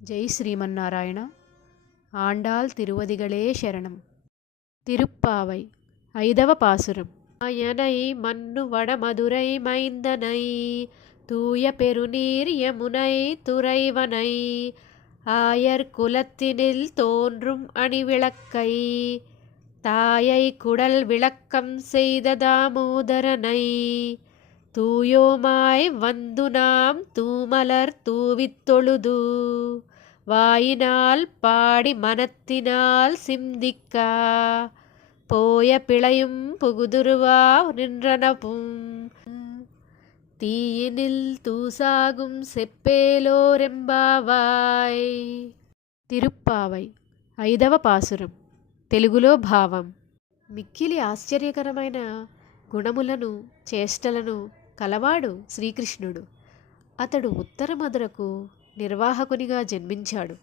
జై శ్రీమన్నారాయణ. ఆండాల్ తిరువదిగళే శరణం. తిరుప్పావై 5వ பாசுரம். அயனை மன்னு வடமதுரை மைந்தனை தூய பெருநீர் யமுனை துறைவனை ஆயர் குலத்தினில் தோன்றும் அணிவிளக்கை தாயை குடல் விளக்கம் செய்த தாமோதரனை தூயோமாய் வந்து நாம் தூமலர் தூவித் தொழுது வாயினால் பாடி மனத்தினால் சிந்திக்கா போய பிழையும் புகுதுருவா நின்றனவும் తీయనిల్ తూసాగుం సెప్పేలోరెంబావాయ్. తిరుప్పావై 5వ పాసురం. తెలుగులో భావం. మిక్కిలి ఆశ్చర్యకరమైన గుణములను చేష్టలను కలవాడు శ్రీకృష్ణుడు. అతడు ఉత్తర మధురకు నిర్వాహకునిగా జన్మించాడు.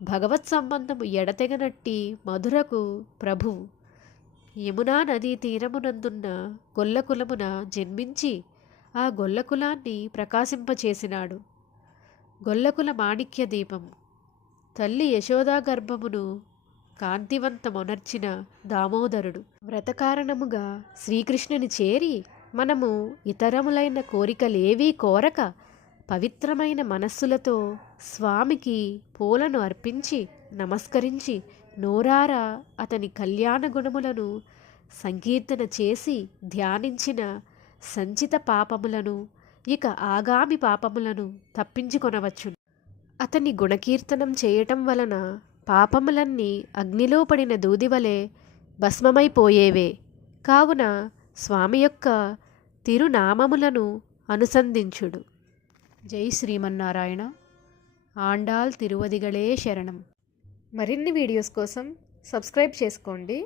భగవత్ సంబంధము ఎడతెగనట్టి మధురకు ప్రభువు యమునా నదీ తీరమునందున్న గొల్లకులమున జన్మించి ఆ గొల్లకులాన్ని ప్రకాశింపచేసినాడు. గొల్లకుల మాణిక్య దీపము తల్లి యశోదా గర్భమును కాంతివంతమొనర్చిన దామోదరుడు. వ్రతకారణముగా శ్రీకృష్ణుని చేరి మనము ఇతరములైన కోరికలేవీ కోరక పవిత్రమైన మనస్సులతో స్వామికి పూలను అర్పించి నమస్కరించి నోరారా అతని కళ్యాణ గుణములను సంకీర్తన చేసి ధ్యానించిన సంచిత పాపములను ఇక ఆగామి పాపములను తప్పించుకొనవచ్చును. అతని గుణకీర్తనం చేయటం వలన పాపములన్నీ అగ్నిలో పడిన దూదివలే భస్మమైపోయేవే. కావున స్వామి యొక్క తిరునామములను అనుసంధించుడు. జై శ్రీమన్నారాయణ. ఆండాల్ తిరువదిగళే శరణం. మరిన్ని వీడియోస్ కోసం సబ్స్క్రైబ్ చేసుకోండి.